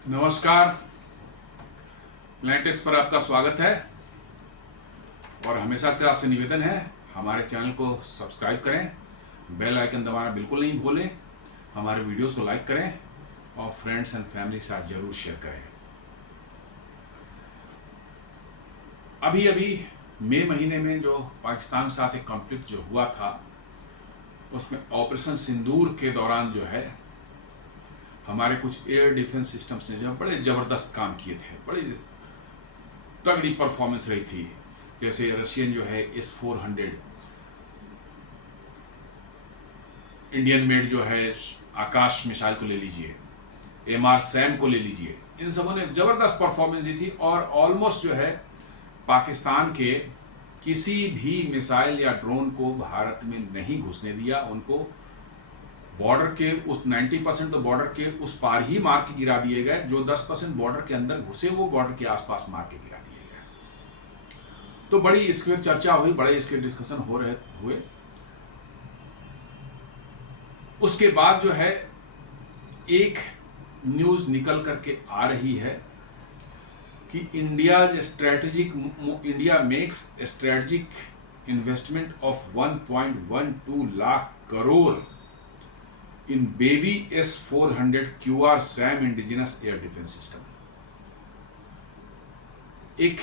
नमस्कार। प्लैनेटेक्स पर आपका स्वागत है और हमेशा का आपसे निवेदन है हमारे चैनल को सब्सक्राइब करें, बेल आइकन दबाना बिल्कुल नहीं भूलें, हमारे वीडियोस को लाइक करें और फ्रेंड्स एंड फैमिली के साथ जरूर शेयर करें। अभी अभी मई महीने में जो पाकिस्तान के साथ एक कॉन्फ्लिक्ट जो हुआ था, उसमें ऑपरेशन सिंदूर के दौरान जो है हमारे कुछ एयर डिफेंस सिस्टम्स ने जो बड़े ज़बरदस्त काम किए थे, बड़ी तगड़ी परफॉर्मेंस रही थी। जैसे रशियन जो है S-400 इंडियन मेड जो है आकाश मिसाइल को ले लीजिए, MR-SAM को ले लीजिए, इन सबों ने ज़बरदस्त परफॉर्मेंस दी थी और ऑलमोस्ट जो है पाकिस्तान के किसी भी मिसाइल या ड्रोन को भारत में नहीं घुसने दिया। उनको बॉर्डर के उस 90% तो बॉर्डर के उस पार ही मार के गिरा दिए गए, जो 10% बॉर्डर के अंदर घुसे वो बॉर्डर के आसपास मार के गिरा दिए गए। तो बड़ी इसके चर्चा हुई, बड़े इसके डिस्कशन हुए। उसके बाद जो है एक न्यूज निकल करके आ रही है कि India makes strategic investment of 1.12 lakh crore in baby S-400 QR-SAM indigenous air defence system. एक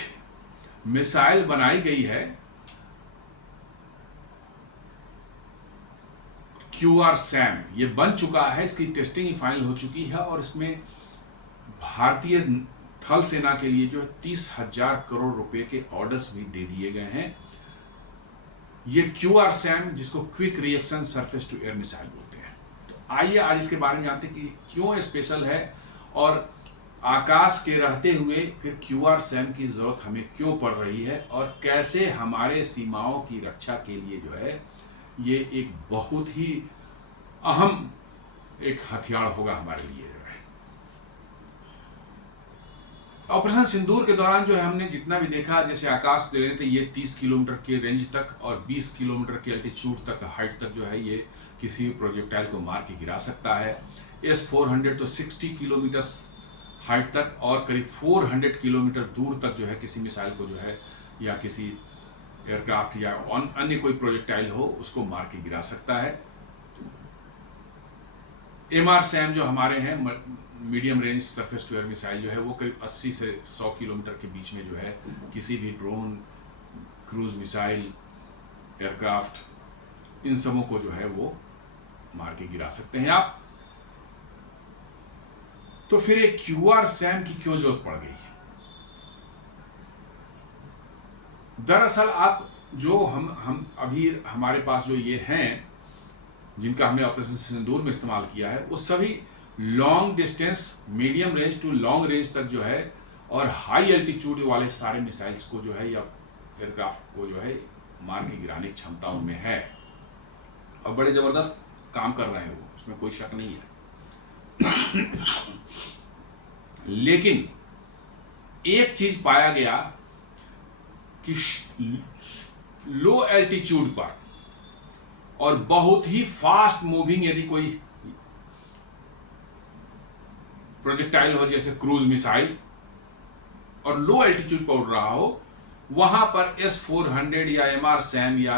मिसाइल बनाई गई है QR-SAM, ये बन चुका है, इसकी टेस्टिंग फाइनल हो चुकी है और इसमें भारतीय थल सेना के लिए जो 30,000 करोड़ रुपए के ऑर्डर्स भी दे दिए गए हैं। ये QR-SAM जिसको quick reaction surface to air missile बोलते हैं। आइए आज इसके बारे में जानते हैं कि क्यों स्पेशल है और आकाश के रहते हुए फिर QR-SAM की जरूरत हमें क्यों पड़ रही है और कैसे हमारे सीमाओं की रक्षा के लिए जो है ये एक बहुत ही अहम एक हथियार होगा हमारे लिए। ऑपरेशन सिंदूर के दौरान जो है हमने जितना भी देखा, जैसे आकाश दे रहे थे, ये 30 किलोमीटर के रेंज तक और 20 किलोमीटर के एल्टीट्यूड तक, हाइट तक जो है ये किसी प्रोजेक्टाइल को मार के गिरा सकता है। S-400 तो 60 किलोमीटर हाइट तक और करीब 400 किलोमीटर दूर तक जो है किसी मिसाइल को जो है या किसी एयरक्राफ्ट या अन्य कोई प्रोजेक्टाइल हो उसको मार के गिरा सकता है। MR-SAM जो हमारे हैं medium range surface to air missile जो है वो करीब 80 से 100 किलोमीटर के बीच में जो है किसी भी ड्रोन, क्रूज मिसाइल, एयरक्राफ्ट, इन सबों को जो है वो मार के गिरा सकते हैं आप। तो फिर एक QR-SAM की क्यों जरूरत पड़ गई? दरअसल आप जो हम अभी हमारे पास जो ये हैं जिनका हमने ऑपरेशन सिंदूर में इस्तेमाल किया है, वो सभी long distance, medium range to long range तक जो है और हाई एल्टीट्यूड वाले सारे मिसाइल्स को जो है या एयरक्राफ्ट को जो है मार के गिराने की क्षमता उनमें है और बड़े ज़बरदस्त काम कर रहे हैं वो, उसमें कोई शक नहीं है। लेकिन एक चीज पाया गया कि लो एल्टीट्यूड पर और बहुत ही फास्ट मूविंग यदि कोई प्रोजेक्टाइल हो, जैसे क्रूज मिसाइल, और लो एल्टीट्यूड पर उड़ रहा हो, वहां पर S-400 या MR-SAM या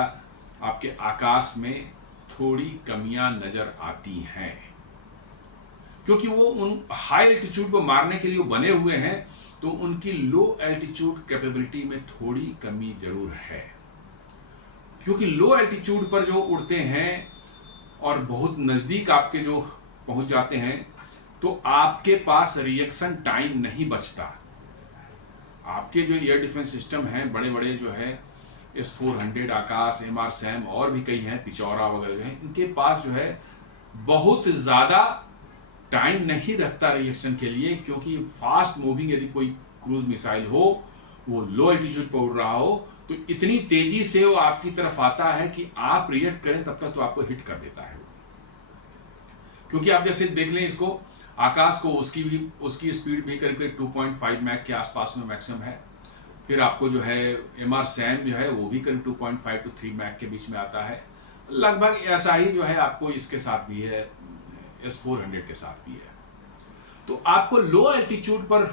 आपके आकाश में थोड़ी कमियां नजर आती हैं, क्योंकि वो उन हाई एल्टीट्यूड पर मारने के लिए बने हुए हैं, तो उनकी लो एल्टीट्यूड कैपेबिलिटी में थोड़ी कमी जरूर है। क्योंकि लो एल्टीट्यूड पर जो उड़ते हैं और बहुत नजदीक आपके जो पहुंच जाते हैं, तो आपके पास रिएक्शन टाइम नहीं बचता। आपके जो एयर डिफेंस सिस्टम हैं बड़े बड़े जो है S-400, आकाश, MR-SAM और भी कई हैं, पिचौरा वगैरह जो है, इनके पास जो है बहुत ज़्यादा टाइम नहीं रखता रिएक्शन के लिए, क्योंकि फास्ट मूविंग यदि कोई क्रूज मिसाइल हो, वो लो एल्टीट्यूड पर उड़ रहा हो, तो इतनी तेजी से वो आपकी तरफ आता है कि आप रिएक्ट करें तब तक तो आपको हिट कर देता है। क्योंकि आप जैसे देख लें इसको, आकाश को उसकी स्पीड भी करीब करीब 2.5 मैक के आसपास में मैक्सिमम है। फिर आपको जो है MR-SAM जो है वो भी करीब 2.5 to 3 मैक के बीच में आता है। लगभग ऐसा ही जो है आपको इसके साथ भी है, S-400 के साथ भी है। तो आपको लो एल्टीट्यूड पर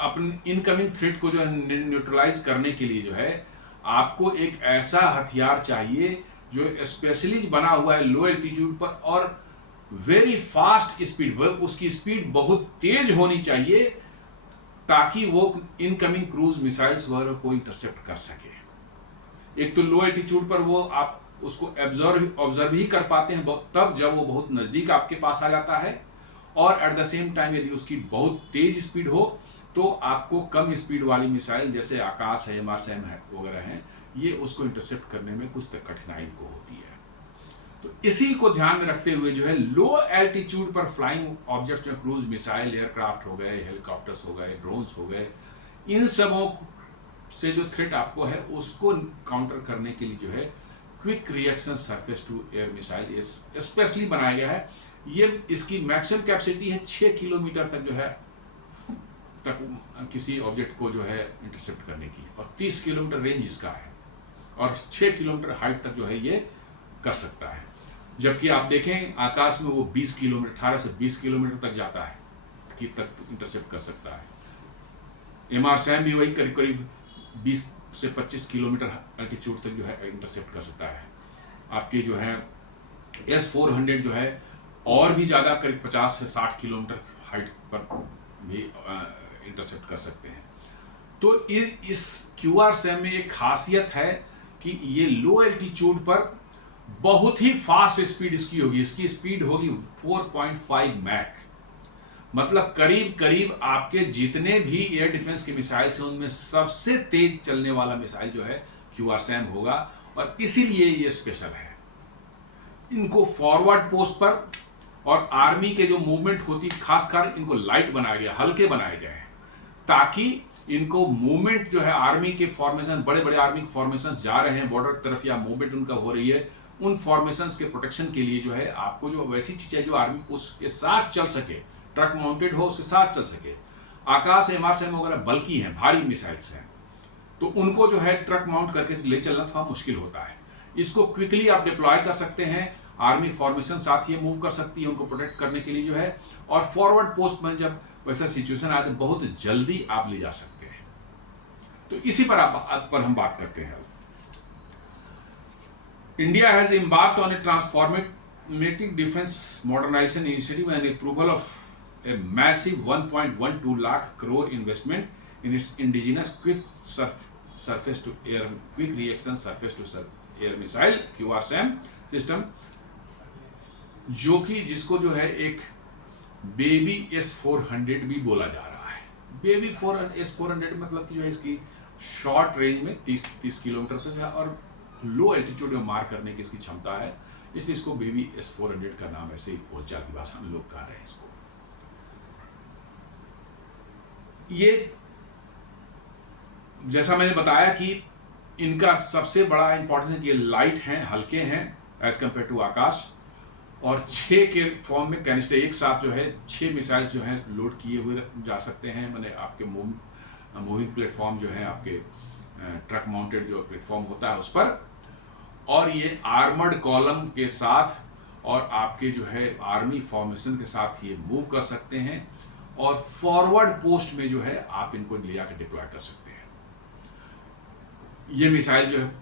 अपने इनकमिंग थ्रेट को जो है न्यूट्रलाइज करने के लिए जो है आपको एक ऐसा हथियार चाहिए जो स्पेशली बना हुआ है लो एल्टीट्यूड पर, और वेरी फास्ट स्पीड, उसकी स्पीड बहुत तेज होनी चाहिए ताकि वो इनकमिंग क्रूज मिसाइल्स वगैरह को इंटरसेप्ट कर सके। एक तो लो एल्टीट्यूड पर वो आप उसको ऑब्जर्व ही कर पाते हैं तब जब वो बहुत नज़दीक आपके पास आ जाता है, और एट द सेम टाइम यदि उसकी बहुत तेज स्पीड हो तो आपको कम स्पीड वाली मिसाइल जैसे आकाश है, एमआरसैम है वगैरह हैं, ये उसको इंटरसेप्ट करने में कुछ तक कठिनाई को होती है। तो इसी को ध्यान में रखते हुए जो है लो एल्टीट्यूड पर फ्लाइंग ऑब्जेक्ट्स में क्रूज मिसाइल, एयरक्राफ्ट हो गए, हेलीकॉप्टर्स हो गए, ड्रोन्स हो गए, इन सबों से जो थ्रेट आपको है उसको काउंटर करने के लिए जो है quick reaction surface to air missile specially बनाया गया है। ये इसकी मैक्सिमम कैपेसिटी है 6 किलोमीटर तक जो है तक किसी ऑब्जेक्ट को जो है इंटरसेप्ट करने की, और 30 किलोमीटर रेंज इसका है, और 6 किलोमीटर हाइट तक जो है ये कर सकता है। जबकि आप देखें आकाश में वो 20 किलोमीटर 18 से 20 किलोमीटर तक जाता है कि तक इंटरसेप्ट कर सकता है। एमआरसैम भी वही करीब करीब 20 से 25 किलोमीटर अल्टीट्यूड तक जो है इंटरसेप्ट कर सकता है। आपके जो है S-400 जो है और भी ज़्यादा करीब 50 से 60 किलोमीटर हाइट पर भी इंटरसेप्ट कर सकते हैं। तो इस QRSAM में एक खासियत है कि ये लो एल्टीट्यूड पर बहुत ही फास्ट स्पीड इसकी होगी। इसकी स्पीड होगी 4.5 मैक, मतलब करीब करीब आपके जितने भी एयर डिफेंस के मिसाइल्स हैं उनमें सबसे तेज चलने वाला मिसाइल जो है QRSAM होगा, और इसीलिए ये स्पेशल है। इनको फॉरवर्ड पोस्ट पर और आर्मी के जो मूवमेंट होती खासकर इनको लाइट बनाया गया, हल्के बनाए गए हैं ताकि इनको मूवमेंट जो है आर्मी के फॉर्मेशन, बड़े बड़े आर्मी के फॉर्मेशन जा रहे हैं बॉर्डर तरफ या मूवमेंट उनका हो रही है, उन फॉर्मेशंस के प्रोटेक्शन के लिए जो है आपको जो वैसी चीज़ें जो आर्मी को उसके साथ चल सके, ट्रक माउंटेड हो उसके साथ चल सके। आकाश एमआरसैम वगैरह बल्कि हैं, भारी मिसाइल्स हैं, तो उनको जो है ट्रक माउंट करके ले चलना थोड़ा मुश्किल होता है। इसको क्विकली आप डिप्लॉय कर सकते हैं, आर्मी फॉर्मेशन साथ ही मूव कर सकती है उनको प्रोटेक्ट करने के लिए जो है, और फॉरवर्ड पोस्ट में जब वैसा सिचुएशन आए तो बहुत जल्दी आप ले जा सकते हैं। तो इसी पर हम बात करते हैं। India has embarked on a transformative defense modernization initiative and approval of a massive 1.12 lakh crore investment in its indigenous quick reaction surface to air missile QRSAM system, जो कि जिसको जो है एक बेबी S-400 भी बोला जा रहा है। बेबी S-400 मतलब कि जो है इसकी शॉर्ट रेंज में 30 किलोमीटर तक है और लो एल्टीट्यूड में मार करने की इसकी क्षमता है, इसलिए इसको बेबी S-400 का नाम ऐसे ही बोलचाल की भाषा में लोग कह रहे हैं इसको। ये जैसा मैंने बताया कि इनका सबसे बड़ा इंपॉर्टेंस है कि ये लाइट हैं, हल्के हैं एज कम्पेयर टू आकाश, और 6 के फॉर्म में कैनिस्टर एक साथ जो है 6 मिसाइल जो हैं लोड किए हुए जा सकते हैं। मैंने आपके मूविंग प्लेटफॉर्म जो है आपके ट्रक माउंटेड जो प्लेटफॉर्म होता है उस पर, और ये आर्मर्ड कॉलम के साथ और आपके जो है आर्मी फॉर्मेशन के साथ ये मूव कर सकते हैं, और फॉरवर्ड पोस्ट में जो है आप इनको ले जाकर डिप्लॉय कर सकते हैं। ये मिसाइल जो है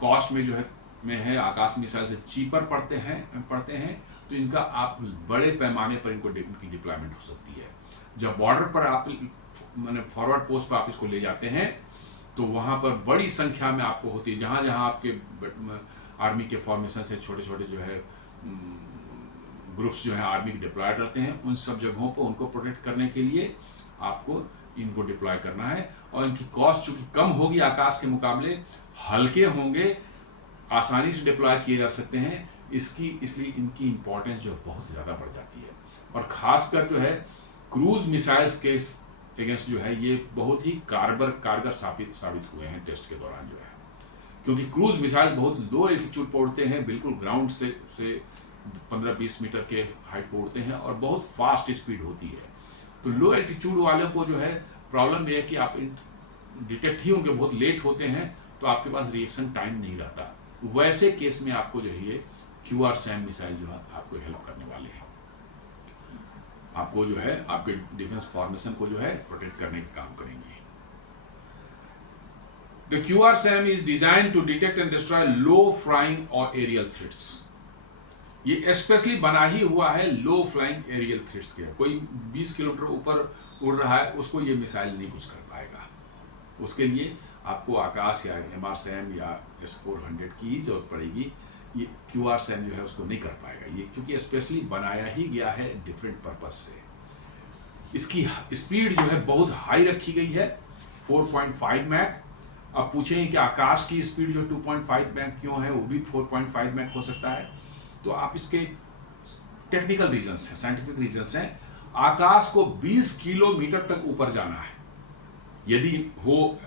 कॉस्ट में जो है आकाश मिसाइल से चीपर पड़ते हैं, तो इनका आप बड़े पैमाने पर इनकी डिप्लॉयमेंट हो सकती है। जब बॉर्डर पर आप मैंने फॉरवर्ड पोस्ट पर आप इसको ले जाते हैं तो वहाँ पर बड़ी संख्या में आपको होती है, जहाँ जहाँ आपके आर्मी के फॉर्मेशन से छोटे छोटे जो है ग्रुप्स जो है आर्मी के डिप्लॉयड रहते हैं, उन सब जगहों पर उनको प्रोटेक्ट करने के लिए आपको इनको डिप्लॉय करना है। और इनकी कॉस्ट चूँकि कम होगी आकाश के मुकाबले, हल्के होंगे, आसानी से डिप्लॉय किए जा सकते हैं, इसलिए इनकी इम्पोर्टेंस जो बहुत ज़्यादा बढ़ जाती है। और ख़ासकर जो है क्रूज मिसाइल्स के अगेंस्ट जो है ये बहुत ही कारगर साबित हुए हैं टेस्ट के दौरान जो है, क्योंकि क्रूज मिसाइल बहुत लो एल्टीट्यूड पर उड़ते हैं, बिल्कुल ग्राउंड से 15-20 मीटर के हाइट पर उड़ते हैं और बहुत फास्ट स्पीड होती है। तो लो एल्टीट्यूड वालों को जो है प्रॉब्लम यह है कि आप डिटेक्ट ही उनके बहुत लेट होते हैं, तो आपके पास रिएक्शन टाइम नहीं रहता। वैसे केस में आपको जो है ये QRSAM मिसाइल जो है आपको हेल्प करने वाले हैं। आपको जो है आपके डिफेंस फॉर्मेशन को जो है प्रोटेक्ट करने का काम करेंगे। The QRSAM is design to detect and destroy low flying और एरियल थ्रेट्स। ये स्पेशली बना ही हुआ है लो फ्लाइंग एरियल थ्रेट्स के। कोई 20 किलोमीटर ऊपर उड़ रहा है उसको ये मिसाइल नहीं कुछ कर पाएगा। उसके लिए आपको आकाश या MRSAM या S-400 की ही जरूरत पड़ेगी। ये QRSAM जो है उसको नहीं कर पाएगा। ये चूंकि स्पेशली बनाया ही गया है डिफरेंट पर्पस से। इसकी स्पीड जो है बहुत हाई रखी गई है, 4.5 मैक। अब पूछेंगे कि आकाश की स्पीड जो 2.5 मैक क्यों है, वो भी 4.5 मैक हो सकता है। तो आप इसके टेक्निकल रीजंस हैं, साइंटिफिक रीजंस हैं। आकाश को 20 किलोमीटर तक ऊपर जाना है। यदि हो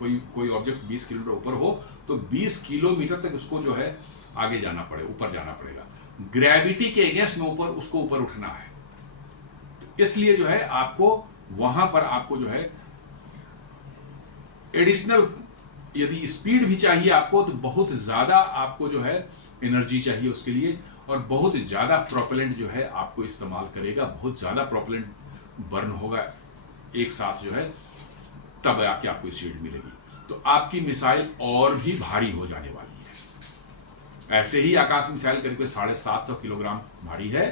कोई ऑब्जेक्ट 20 किलोमीटर ऊपर हो तो 20 किलोमीटर तक उसको जो है आगे जाना पड़ेगा, ऊपर जाना पड़ेगा। ग्रेविटी के अगेंस्ट में उसको ऊपर उठना है। तो इसलिए जो है आपको वहां पर आपको जो है एडिशनल यदि स्पीड भी चाहिए आपको तो बहुत ज़्यादा आपको जो है एनर्जी चाहिए उसके लिए, और बहुत ज़्यादा प्रोपेलेंट जो है आपको इस्तेमाल करेगा। बहुत ज़्यादा प्रोपेलेंट बर्न होगा एक साथ जो है, तब आके आपको स्पीड मिलेगी। तो आपकी मिसाइल और भी भारी हो जाने वाली है। ऐसे ही आकाश मिसाइल करीब 750 किलोग्राम भारी है।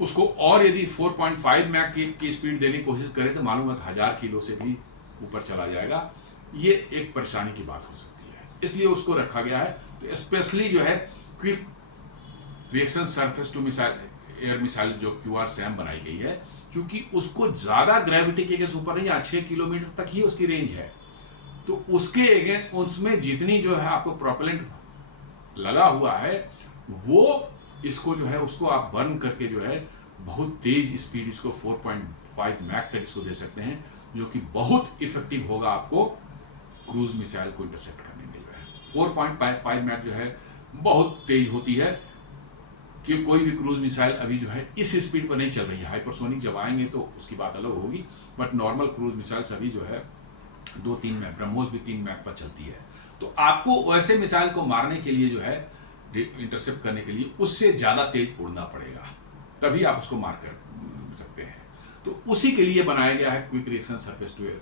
उसको और यदि 4.5 मैक की स्पीड देने की कोशिश करें तो मालूम है 1000 किलो से भी ऊपर चला जाएगा। ये एक परेशानी की बात हो सकती है, इसलिए उसको रखा गया है। तो स्पेशली जो है quick reaction surface to missile air missile जो QRSAM बनाई गई है, क्योंकि उसको ज़्यादा ग्रेविटी के ऊपर नहीं, 6 किलोमीटर तक ही उसकी रेंज है। तो उसमें जितनी जो है आपको प्रोपेलेंट लगा हुआ है वो इसको जो है उसको आप बर्न करके जो है बहुत तेज स्पीड इसको 4.5 मैक तक इसको दे सकते हैं, जो कि बहुत इफेक्टिव होगा आपको क्रूज मिसाइल को इंटरसेप्ट करने में। जो है 4.5 मैक जो है बहुत तेज होती है कि कोई भी क्रूज मिसाइल अभी जो है इस स्पीड पर नहीं चल रही है। हाइपरसोनिक जब आएंगे तो उसकी बात अलग होगी, बट नॉर्मल क्रूज मिसाइल्स अभी जो है 2-3 मैक, ब्रह्मोस भी 3 मैक पर चलती है। तो आपको वैसे मिसाइल को मारने के लिए जो है इंटरसेप्ट करने के लिए उससे ज़्यादा तेज उड़ना पड़ेगा, तभी आप उसको मार कर सकते हैं। तो उसी के लिए बनाया गया है quick reaction surface to air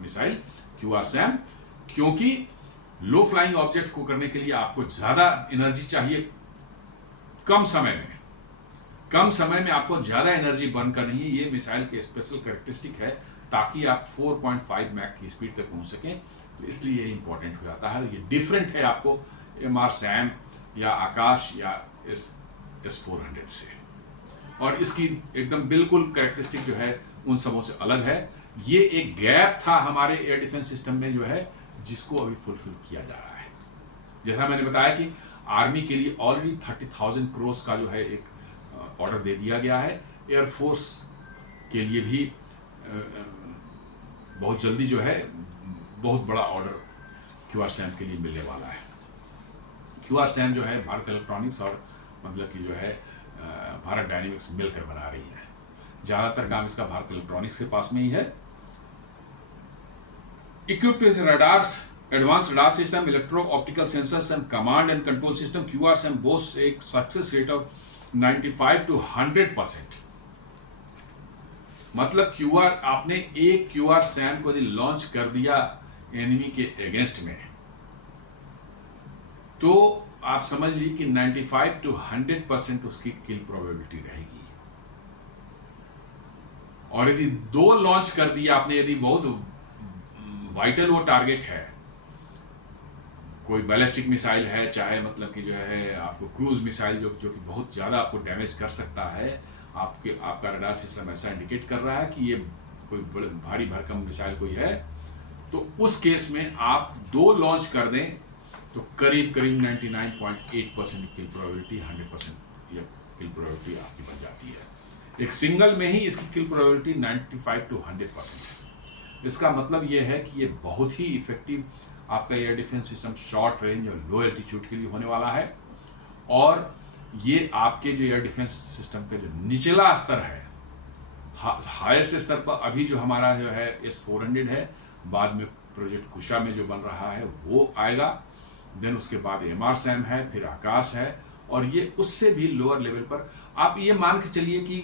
missile QRSAM, क्योंकि लो फ्लाइंग ऑब्जेक्ट को करने के लिए आपको ज़्यादा एनर्जी चाहिए कम समय में आपको ज़्यादा एनर्जी बर्न करनी है। ये मिसाइल के स्पेशल कैरेक्टरिस्टिक है, ताकि आप 4.5 मैक की स्पीड तक पहुंच सकें। तो इसलिए ये इंपॉर्टेंट हो जाता है। ये डिफरेंट है आपको MRSAM या आकाश या S-400 से, और इसकी एकदम बिल्कुल कैरेक्टरिस्टिक जो है उन सबों से अलग है। ये एक गैप था हमारे एयर डिफेंस सिस्टम में जो है, जिसको अभी फुलफिल किया जा रहा है। जैसा मैंने बताया कि आर्मी के लिए ऑलरेडी 30,000 करोड़ का जो है एक ऑर्डर दे दिया गया है। एयरफोर्स के लिए भी बहुत जल्दी जो है बहुत बड़ा ऑर्डर QRSAM के लिए मिलने वाला है। QRSAM जो है भारत इलेक्ट्रॉनिक्स और मतलब कि जो है भारत डायनेमिक्स मिलकर बना रही है। ज़्यादातर काम इसका भारत इलेक्ट्रॉनिक्स के पास में ही है। Equipped with radars, advance radar system, electro optical sensors and command and control system, QRSAM boast एक सक्सेस रेट ऑफ 95 to 100%। मतलब आपने एक QRSAM को यदि लॉन्च कर दिया एनिमी के अगेंस्ट में, तो आप समझ लीजिए कि 95 to 100% उसकी किल प्रोबेबिलिटी रहेगी। और यदि 2 लॉन्च कर दिया आपने, यदि बहुत वाइटल वो टारगेट है, कोई बैलिस्टिक मिसाइल है, चाहे मतलब कि जो है आपको क्रूज मिसाइल जो कि बहुत ज़्यादा आपको डैमेज कर सकता है, आपका रडार सिस्टम ऐसा इंडिकेट कर रहा है कि ये कोई बड़े भारी भरकम मिसाइल कोई है, तो उस केस में आप 2 लॉन्च कर दें तो करीब 99.8% किल प्रोबेबिलिटी, 100% या किल प्रोबेबिलिटी आपकी बन जाती है। एक सिंगल में ही इसकी किल प्रोबेबिलिटी 95 to 100% है। इसका मतलब ये है कि ये बहुत ही इफेक्टिव आपका air defence system short range और लो एल्टीट्यूड के लिए होने वाला है। और ये आपके जो एयर डिफेंस सिस्टम का जो निचला स्तर है, हाईएस्ट स्तर पर अभी जो हमारा जो है S-400 है, बाद में प्रोजेक्ट कुशा में जो बन रहा है वो आएगा, देन उसके बाद MRSAM है, फिर आकाश है, और ये उससे भी लोअर लेवल पर आप ये मान के चलिए कि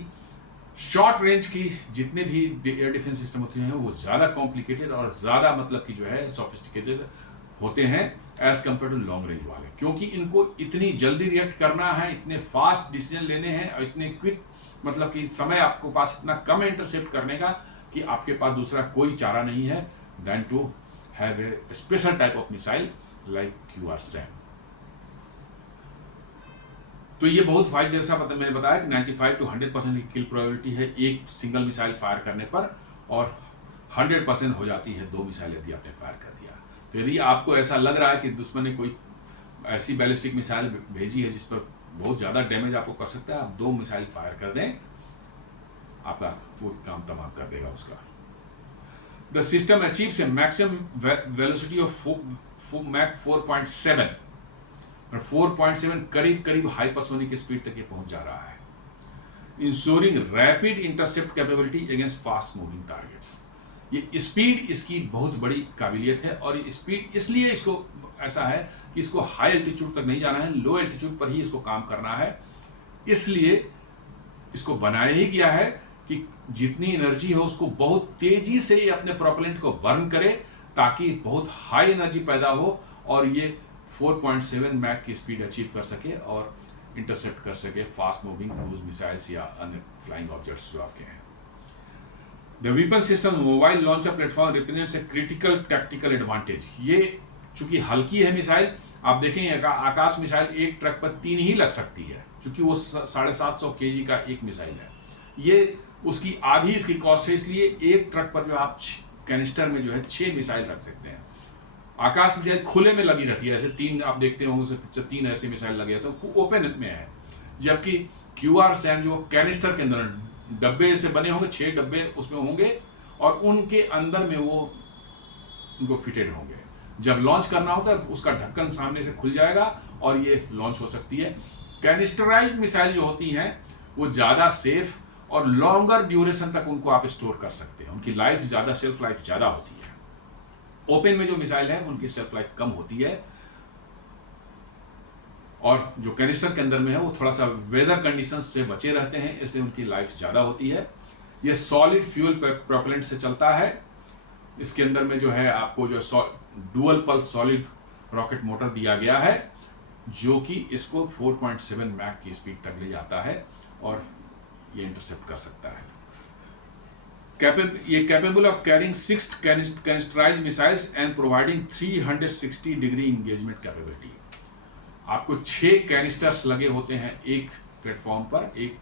शॉर्ट रेंज की जितने भी एयर डिफेंस सिस्टम होते हैं वो ज़्यादा कॉम्प्लिकेटेड और ज़्यादा मतलब कि जो है सोफिस्टिकेटेड होते हैं as compare to long range वाले, क्योंकि इनको इतनी जल्दी रिएक्ट करना है, इतने फास्ट डिसीजन लेने हैं और इतने क्विक मतलब कि समय आपको पास इतना कम है इंटरसेप्ट करने का कि आपके पास दूसरा कोई चारा नहीं है then to have a special type of missile like QRSAM। तो ये बहुत फाइट जैसा मैंने बताया कि 95 to 100% की किल प्रोबेबिलिटी है एक सिंगल मिसाइल फायर करने पर, और 100% हो जाती है 2 मिसाइल यदि आपने फायर कर दिया। तो यदि आपको ऐसा लग रहा है कि दुश्मन ने कोई ऐसी बैलिस्टिक मिसाइल भेजी है जिस पर बहुत ज़्यादा डैमेज आपको कर सकता है, आप 2 मिसाइल फायर कर दें, आपका वो काम तमाम कर देगा उसका। The system achieves a maximum velocity of mach 4.7 और 4.7 करीब हाइपरसोनिक स्पीड तक ये पहुंच जा रहा है, ensuring rapid intercept capability against fast moving targets. ये स्पीड इसकी बहुत बड़ी काबिलियत है, और ये स्पीड इसलिए इसको ऐसा है कि इसको हाई एल्टीट्यूड तक नहीं जाना है, लो एल्टीट्यूड पर ही इसको काम करना है। इसलिए इसको बनाया ही गया है कि जितनी एनर्जी हो उसको बहुत तेजी से ये अपने प्रोपेलेंट को बर्न करे ताकि बहुत हाई एनर्जी पैदा हो और ये 4.7 मैक की स्पीड अचीव कर सके और इंटरसेप्ट कर सके फास्ट मूविंग क्रूज मिसाइल्स या अन्य फ्लाइंग ऑब्जेक्ट्स जो आपके हैं। The weapon system mobile launcher platform represents a critical tactical advantage. ये चूंकि हल्की है मिसाइल, आप देखेंगे आकाश मिसाइल एक ट्रक पर 3 ही लग सकती है, चूंकि वो 750 kg का एक मिसाइल है, ये उसकी आधी इसकी कॉस्ट है, इसलिए एक ट्रक पर जो आप कैनिस्टर में जो है 6 मिसाइल रख सकते हैं। आकाश मिसाइल खुले में लगी रहती है, ऐसे 3 आप देखते होंगे पिक्चर, 3 ऐसे मिसाइल लगे तो ओपन में है, जबकि QRSAM जो कैनिस्टर के अंदर डब्बे से बने होंगे, 6 डब्बे उसमें होंगे और उनके अंदर में वो उनको फिटेड होंगे। जब लॉन्च करना होता है उसका ढक्कन सामने से खुल जाएगा और ये लॉन्च हो सकती है। कैनिस्टराइज्ड मिसाइल जो होती हैं वो ज़्यादा सेफ और लॉन्गर ड्यूरेशन तक उनको आप स्टोर कर सकते हैं, उनकी लाइफ ज़्यादा, सेल्फ लाइफ ज़्यादा होती है। ओपन में जो मिसाइल है उनकी सेल्फ लाइफ कम होती है, और जो कैनिस्टर के अंदर में है वो थोड़ा सा वेदर कंडीशंस से बचे रहते हैं, इसलिए उनकी लाइफ ज़्यादा होती है। ये सॉलिड फ्यूल प्रोपेलेंट से चलता है। इसके अंदर में जो है आपको जो dual pulse solid rocket motor दिया गया है जो कि इसको 4.7 मैक की स्पीड तक ले जाता है और ये इंटरसेप्ट कर सकता है। ये capable of carrying 6 canisterized missiles and providing 360 degree engagement capability. आपको 6 कैनिस्टर्स लगे होते हैं एक प्लेटफॉर्म पर, एक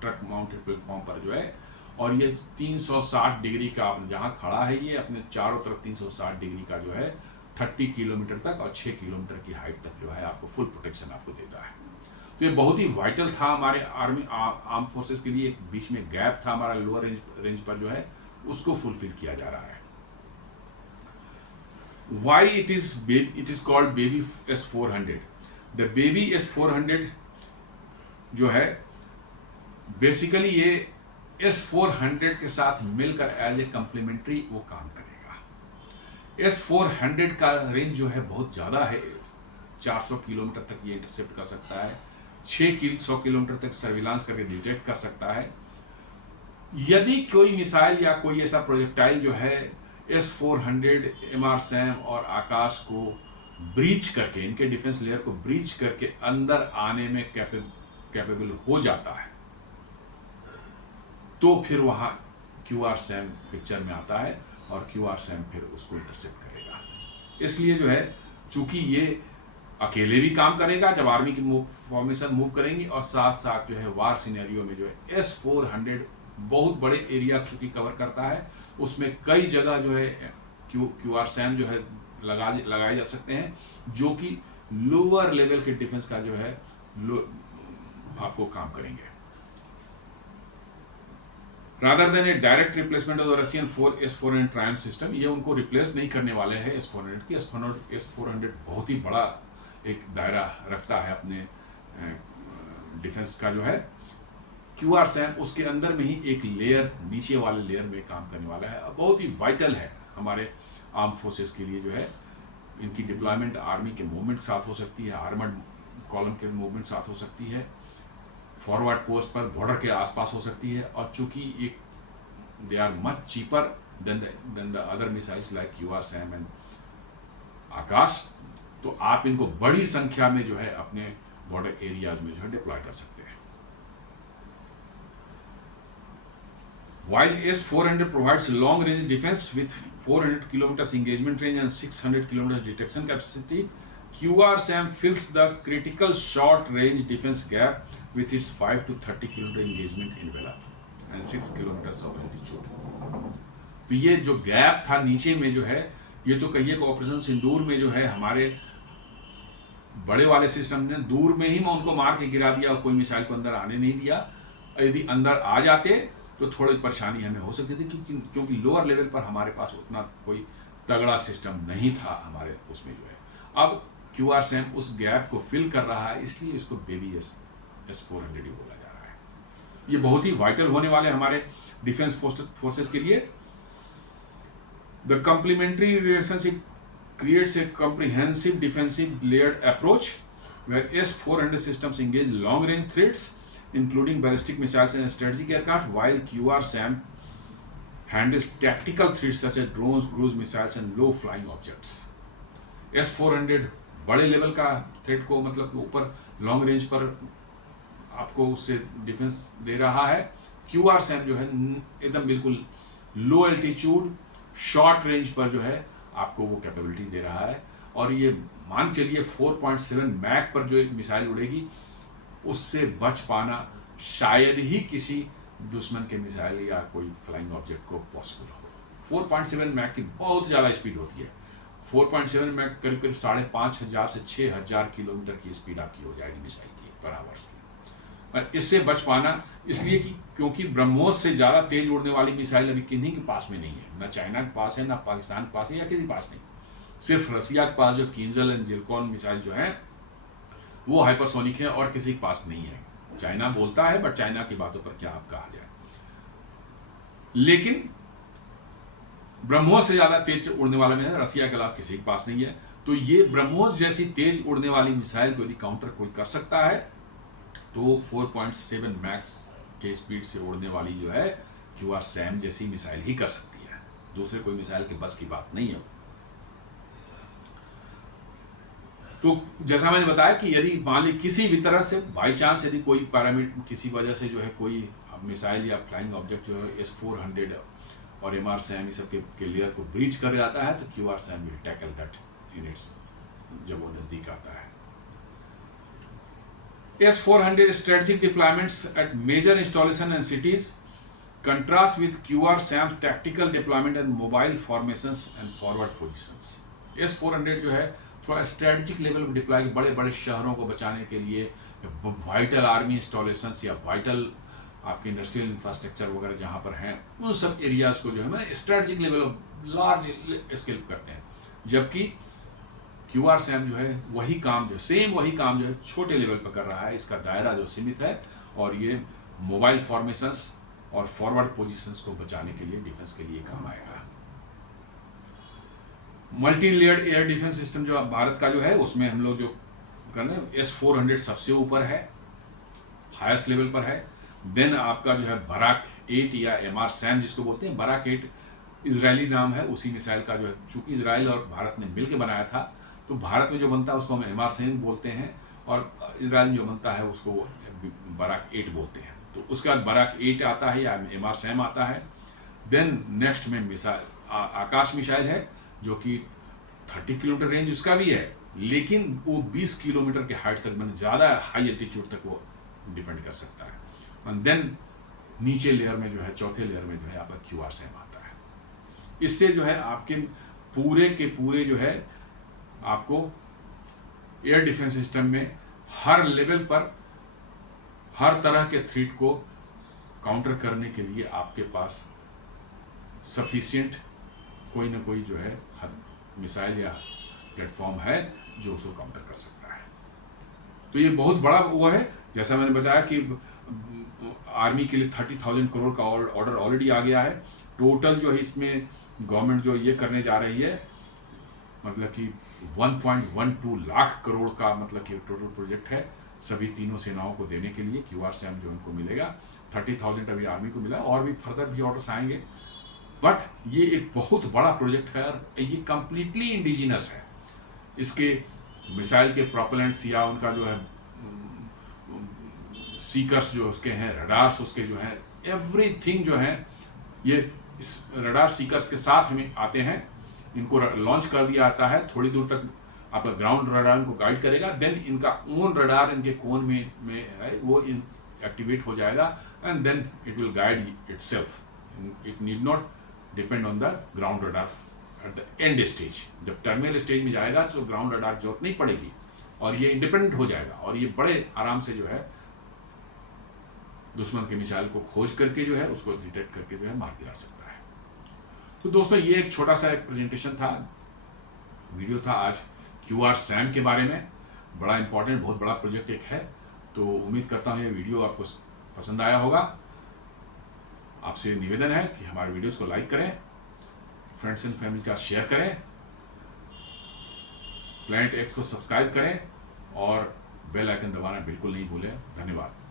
ट्रक माउंटेड प्लेटफॉर्म पर जो है, और ये 360 डिग्री का जहाँ खड़ा है ये अपने चारों तरफ 360 डिग्री का जो है 30 किलोमीटर तक और 6 किलोमीटर की हाइट तक जो है आपको फुल प्रोटेक्शन आपको देता है। तो ये बहुत ही वाइटल था हमारे आर्म फोर्सेस के लिए। एक बीच में गैप था हमारा लोअर रेंज पर जो है, उसको फुलफिल किया जा रहा है। Why it is called baby S-400। The baby S-400 जो है बेसिकली ये S-400 के साथ मिलकर एज ए कम्प्लीमेंट्री वो काम करेगा। S-400 का रेंज जो है बहुत ज़्यादा है, 400 किलोमीटर तक ये इंटरसेप्ट कर सकता है, 600 किलोमीटर तक सर्विलांस करके डिटेक्ट कर सकता है। यदि कोई मिसाइल या कोई ऐसा प्रोजेक्टाइल जो है S-400 MRSAM और आकाश को ब्रीच करके, इनके डिफेंस लेयर को ब्रीच करके अंदर आने में कैपेबल हो जाता है, तो फिर वहाँ QRSAM पिक्चर में आता है और QRSAM फिर उसको इंटरसेप्ट करेगा। इसलिए जो है चूंकि ये अकेले भी काम करेगा जब आर्मी की फॉर्मेशन मूव करेंगी, और साथ साथ जो है वार सिनेरियो में जो है S-400 बहुत बड़े एरिया चूंकि कवर करता है, उसमें कई जगह जो है QRSAM जो है लगाए जा सकते हैं, जो कि लोअर लेवल के डिफेंस का जो है आपको काम करेंगे। Rather than A direct replacement of the Russian S-400 Triumph system, ये उनको रिप्लेस नहीं करने वाले हैं S-400 की। S-400 बहुत ही बड़ा एक दायरा रखता है अपने डिफेंस का जो है। QRSAM उसके अंदर में ही एक लेयर, नीचे वाले लेयर में काम करने वाला है, बहुत ही वाइटल है हमारे आर्म फोर्सेस के लिए जो है। इनकी डिप्लॉयमेंट आर्मी के मूवमेंट साथ हो सकती है, आर्मर्ड कॉलम के मूवमेंट साथ हो सकती है, फॉरवर्ड पोस्ट पर बॉर्डर के आसपास हो सकती है, और चूंकि एक they are much cheaper than the other missiles like QRSAM and Akash, तो आप इनको बड़ी संख्या में जो है अपने बॉर्डर एरियाज में जो है डिप्लॉय कर सकते हैं। While S-400 provides long-range defense with 400 kilometers engagement range and 600 kilometers detection capacity, QRSAM fills the critical short-range defense gap with its 5 to 30 kilometer engagement envelope and 6 kilometers of altitude. तो ये जो gap था नीचे में जो है, ये तो कहिए कि ऑपरेशन सिंदूर में जो है हमारे बड़े वाले सिस्टम ने दूर में ही मैं उनको मार के गिरा दिया और कोई मिसाइल को अंदर आने नहीं दिया। यदि अंदर आ जाते तो थोड़ी परेशानी हमें हो सकती थी, क्योंकि लोअर लेवल पर हमारे पास उतना कोई तगड़ा सिस्टम नहीं था हमारे उसमें जो है। अब QRSAM उस गैप को फिल कर रहा है, इसलिए इसको बेबी S-400 बोला जा रहा है। ये बहुत ही वाइटल होने वाले हमारे डिफेंस फोर्सेस के लिए। The complementary relationship creates a comprehensive defensive layered approach where S-400 systems engage long-range threats including ballistic missiles and strategic aircraft, while QRSAM handles tactical threats such as drones, cruise missiles and low-flying objects. S-400 बड़े level का threat को मतलब कि ऊपर long range पर आपको उससे defence दे रहा है। QRSAM जो है एकदम बिल्कुल लो एल्टीट्यूड शॉर्ट रेंज पर जो है आपको वो कैपेबिलिटी दे रहा है। और ये मान चलिए 4.7 मैक पर जो एक मिसाइल उड़ेगी उससे बच पाना शायद ही किसी दुश्मन के मिसाइल या कोई फ्लाइंग ऑब्जेक्ट को पॉसिबल हो। 4.7 मैक की बहुत ज़्यादा स्पीड होती है। 4.7 मैक करीब करीब 5,500 से 6,000 किलोमीटर की स्पीड आपकी हो जाएगी मिसाइल की पर आवर्स की। और इससे बच पाना इसलिए कि क्योंकि ब्रह्मोस से ज़्यादा तेज उड़ने वाली मिसाइल अभी किन्हीं के पास में नहीं है, ना चाइना के पास है, ना पाकिस्तान के पास है, या किसी पास नहीं। सिर्फ रसिया के पास जो किंजल एंड जिरकॉन मिसाइल जो है वो हाइपरसोनिक है और किसी के पास नहीं है। चाइना बोलता है बट चाइना की बातों पर क्या आप कहा जाए, लेकिन ब्रह्मोस से ज़्यादा तेज उड़ने वाला में रसिया के अलावा किसी के पास नहीं है। तो ये ब्रह्मोस जैसी तेज उड़ने वाली मिसाइल को यदि काउंटर कोई कर सकता है तो 4.7 मैक्स के स्पीड से उड़ने वाली जो है QRSAM जैसी मिसाइल ही कर सकती है। दूसरे कोई मिसाइल के बस की बात नहीं है। तो जैसा मैंने बताया कि यदि मान ली किसी भी तरह से बाई चांस यदि कोई पैरामीटर किसी वजह से जो है कोई मिसाइल या फ्लाइंग ऑब्जेक्ट जो है S-400 और MRSAM सब के लेयर को ब्रीच कर जाता है तो QRSAM will tackle that in its जब वो नज़दीक आता है। S-400 strategic deployments at major installation and cities contrast with QRSAM's tactical deployment and mobile formations and forward positions. S-400 जो है थोड़ा स्ट्रेटजिक लेवल पर डिप्लॉय बड़े बड़े शहरों को बचाने के लिए, वाइटल आर्मी इंस्टॉलेशंस या वाइटल आपके इंडस्ट्रियल इंफ्रास्ट्रक्चर वगैरह जहाँ पर हैं उन सब एरियाज को जो है मैंने स्ट्रेटजिक लेवल लार्ज स्केल करते हैं। जबकि QRSAM जो है वही काम जो सेम वही काम जो है छोटे लेवल पर कर रहा है। इसका दायरा जो सीमित है और ये मोबाइल फॉर्मेशंस और फॉरवर्ड पोजीशंस को बचाने के लिए डिफेंस के लिए काम आएगा। Multi layered air defence system जो भारत का जो है उसमें हम लोग जो कर रहे हैं S-400 सबसे ऊपर है, हाईएस्ट लेवल पर है। देन आपका जो है बराक 8 या MRSAM जिसको बोलते हैं, बराक 8 इजरायली नाम है उसी मिसाइल का जो है, चूंकि इजराइल और भारत ने मिलकर बनाया था तो भारत में जो बनता है उसको हम MRSAM बोलते हैं और इजराइल में जो बनता है उसको बराक 8 बोलते हैं। तो उसके बाद बराक 8 आता है या MRSAM आता है। देन नेक्स्ट में मिसाइल आकाश मिसाइल है जो कि 30 किलोमीटर रेंज उसका भी है, लेकिन वो 20 किलोमीटर के हाइट तक मैंने ज़्यादा हाई एल्टीट्यूड तक वो डिफेंड कर सकता है। एंड देन नीचे लेयर में जो है चौथे लेयर में जो है आपका QRSAM आता है। इससे जो है आपके पूरे के पूरे जो है आपको एयर डिफेंस सिस्टम में हर लेवल पर हर तरह के थ्रेट को काउंटर करने के लिए आपके पास सफिशिएंट कोई ना कोई जो है मिसाइल या प्लेटफॉर्म है जो उसको काउंटर कर सकता है। तो ये बहुत बड़ा वो है। जैसा मैंने बताया कि आर्मी के लिए 30,000 करोड़ का ऑर्डर ऑलरेडी आ गया है। टोटल जो है इसमें गवर्नमेंट जो ये करने जा रही है मतलब कि 1.12 लाख करोड़ का मतलब कि टोटल प्रोजेक्ट है सभी तीनों सेनाओं को देने के लिए। क्यूआर सैम जो उनको मिलेगा, 30,000 अभी आर्मी को मिला, और भी फर्दर भी ऑर्डर्स आएंगे। बट ये एक बहुत बड़ा प्रोजेक्ट है और ये कंप्लीटली इंडिजिनस है। इसके मिसाइल के प्रोपेलेंट्स या उनका जो है सीकर्स जो उसके हैं, रडार्स उसके जो हैं, एवरीथिंग जो है ये इस रडार सीकर्स के साथ में आते हैं। इनको लॉन्च कर दिया जाता है, थोड़ी दूर तक आपका ग्राउंड रडार इनको गाइड करेगा, देन इनका ओन रडार इनके कोन में है, वो इन एक्टिवेट हो जाएगा and then it will guide itself. It need not depend on the ground radar at the end stage. जब टर्मिनल स्टेज में जाएगा तो ग्राउंड रडार की जरूरत नहीं पड़ेगी और ये इंडिपेंडेंट हो जाएगा और ये बड़े आराम से जो है दुश्मन के मिसाइल को खोज करके जो है उसको डिटेक्ट करके जो है मार गिरा सकता है। तो दोस्तों ये एक छोटा सा एक प्रेजेंटेशन था, वीडियो था आज क्यूआर सैम के बारे में। बड़ा इंपॉर्टेंट, बहुत बड़ा प्रोजेक्ट एक है। तो उम्मीद करता हूँ ये वीडियो आपको पसंद आया होगा। आपसे निवेदन है कि हमारे वीडियोस को लाइक करें, फ्रेंड्स एंड फैमिली के साथ शेयर करें, प्लैनेट एक्स को सब्सक्राइब करें और बेल आइकन दबाना बिल्कुल नहीं भूलें। धन्यवाद।